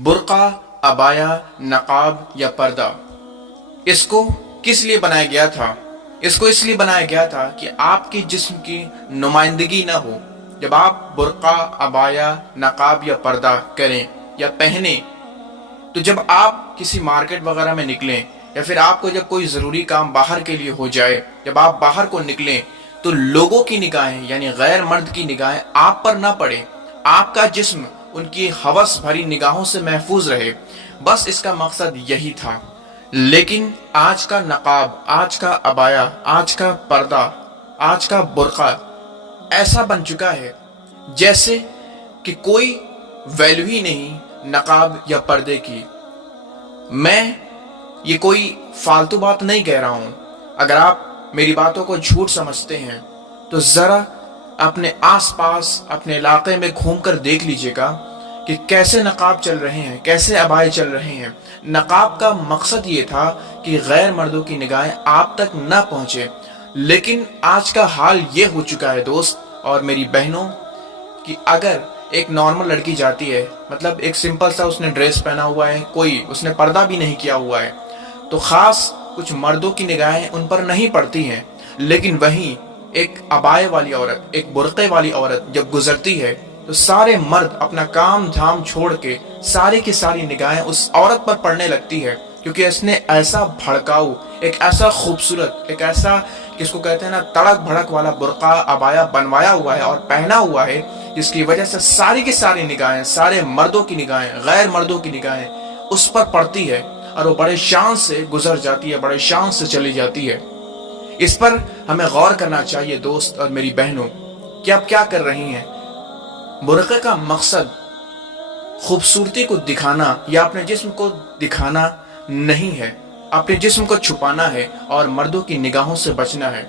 बुर्का, abaya, नकाब या पर्दा, इसको किस लिए बनाया गया था? इसको इसलिए बनाया गया था कि आपके जिस्म की नुमाइंदगी ना हो। जब आप बुर्का, अबाया, नकाब या पर्दा करें या पहने, तो जब आप किसी मार्केट वगैरह में निकलें या फिर आपको जब कोई ज़रूरी काम बाहर के लिए हो जाए, जब आप बाहर को निकलें तो लोगों की निगाहें यानी गैर मर्द की निगाहें आप पर ना पड़े, आपका जिस्म उनकी हवस भरी निगाहों से महफूज रहे। बस इसका मकसद यही था। लेकिन आज का नकाब, आज का अबाया, आज का पर्दा, आज का बुर्का ऐसा बन चुका है जैसे कि कोई वैल्यू ही नहीं नकाब या पर्दे की। मैं ये कोई फालतू बात नहीं कह रहा हूं। अगर आप मेरी बातों को झूठ समझते हैं तो जरा अपने आसपास, अपने इलाके में घूमकर देख लीजिएगा कि कैसे नकाब चल रहे हैं, कैसे अबाए चल रहे हैं। नकाब का मकसद ये था कि गैर मर्दों की निगाहें आप तक न पहुंचे। लेकिन आज का हाल ये हो चुका है दोस्त और मेरी बहनों कि अगर एक नॉर्मल लड़की जाती है, मतलब एक सिंपल सा उसने ड्रेस पहना हुआ है, कोई उसने पर्दा भी नहीं किया हुआ है, तो खास कुछ मर्दों की निगाहें उन पर नहीं पड़ती हैं। लेकिन वहीं एक अबाए वाली औरत, एक बुर्के वाली औरत जब गुजरती है तो सारे मर्द अपना काम धाम छोड़ के सारी की सारी निगाहें उस औरत पर पड़ने लगती है, क्योंकि इसने ऐसा भड़काऊ, एक ऐसा खूबसूरत, एक ऐसा किसको कहते हैं ना, तड़क भड़क वाला बुर्का, अबाया बनवाया हुआ है और पहना हुआ है, जिसकी वजह से सारी की सारी निगाहें, सारे मर्दों की निगाहें, गैर मर्दों की निगाहें उस पर पड़ती है और वो बड़े शान से गुजर जाती है, बड़े शान से चली जाती है। इस पर हमें गौर करना चाहिए दोस्त और मेरी बहनों कि आप क्या कर रही हैं। बुर्के का मकसद खूबसूरती को दिखाना या अपने जिस्म को दिखाना नहीं है, अपने जिस्म को छुपाना है और मर्दों की निगाहों से बचना है।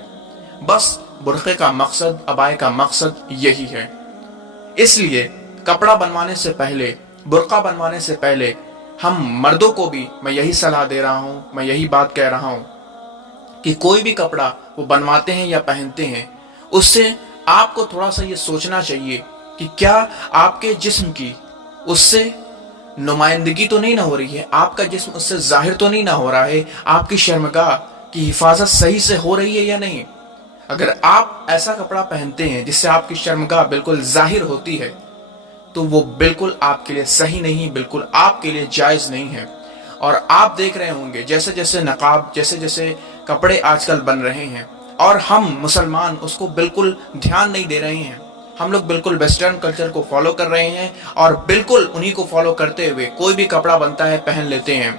बस बुर्के का मकसद, अबाए का मकसद यही है। इसलिए कपड़ा बनवाने से पहले, बुर्का बनवाने से पहले हम मर्दों को भी मैं यही सलाह दे रहा हूं, मैं यही बात कह रहा हूं कि कोई भी कपड़ा वो बनवाते हैं या पहनते हैं, उससे आपको थोड़ा सा ये सोचना चाहिए कि क्या आपके जिस्म की उससे नुमाइंदगी तो नहीं ना हो रही है, आपका जिस्म उससे जाहिर तो नहीं ना हो रहा है, आपकी शर्मगाह की हिफाजत सही से हो रही है या नहीं। अगर आप ऐसा कपड़ा पहनते हैं जिससे आपकी शर्मगाह बिल्कुल जाहिर होती है, तो वो बिल्कुल आपके लिए सही नहीं, बिल्कुल आपके लिए जायज नहीं है। और आप देख रहे होंगे जैसे जैसे नकाब, जैसे जैसे कपड़े आजकल बन रहे हैं और हम मुसलमान उसको बिल्कुल ध्यान नहीं दे रहे हैं, हम लोग बिल्कुल वेस्टर्न कल्चर को फॉलो कर रहे हैं और बिल्कुल उन्हीं को फॉलो करते हुए कोई भी कपड़ा बनता है पहन लेते हैं।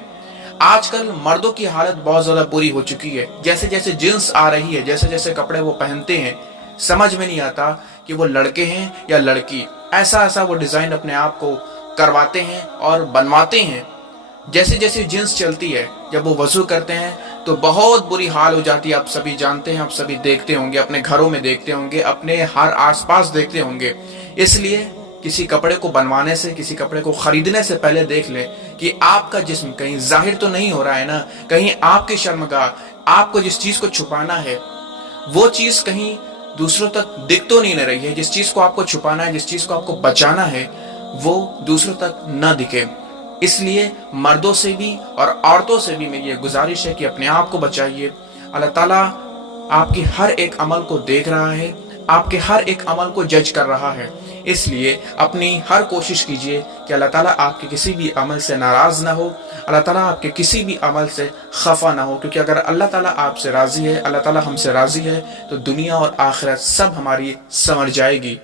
आजकल मर्दों की हालत बहुत ज्यादा बुरी हो चुकी है। जैसे जैसे जींस आ रही है, जैसे जैसे कपड़े वो पहनते हैं, समझ में नहीं आता कि वो लड़के हैं या लड़की। ऐसा ऐसा वो डिजाइन अपने आप को करवाते हैं और बनवाते हैं। जैसे जैसे जींस चलती है, जब वो वजू करते हैं तो बहुत बुरी हाल हो जाती है। आप सभी जानते हैं, आप सभी देखते होंगे, अपने घरों में देखते होंगे, अपने हर आसपास देखते होंगे। इसलिए किसी कपड़े को बनवाने से, किसी कपड़े को खरीदने से पहले देख लें कि आपका जिस्म कहीं जाहिर तो नहीं हो रहा है ना, कहीं आपकी शर्मगाह, आपको जिस चीज को छुपाना है वो चीज कहीं दूसरों तक दिख तो नहीं रही है। जिस चीज को आपको छुपाना है, जिस चीज को आपको बचाना है, वो दूसरों तक न दिखे। इसलिए मर्दों से भी और औरतों से भी मेरी ये गुजारिश है कि अपने आप को बचाइए। अल्लाह ताला आपकी हर एक अमल को देख रहा है, आपके हर एक अमल को जज कर रहा है। इसलिए अपनी हर कोशिश कीजिए कि अल्लाह ताला आपके किसी भी अमल से नाराज ना हो, अल्लाह ताला आपके किसी भी अमल से खफा ना हो। क्योंकि अगर अल्लाह ताला आपसे राजी है, अल्लाह ताला हमसे राजी है, तो दुनिया और आखिरत सब हमारी संवर जाएगी।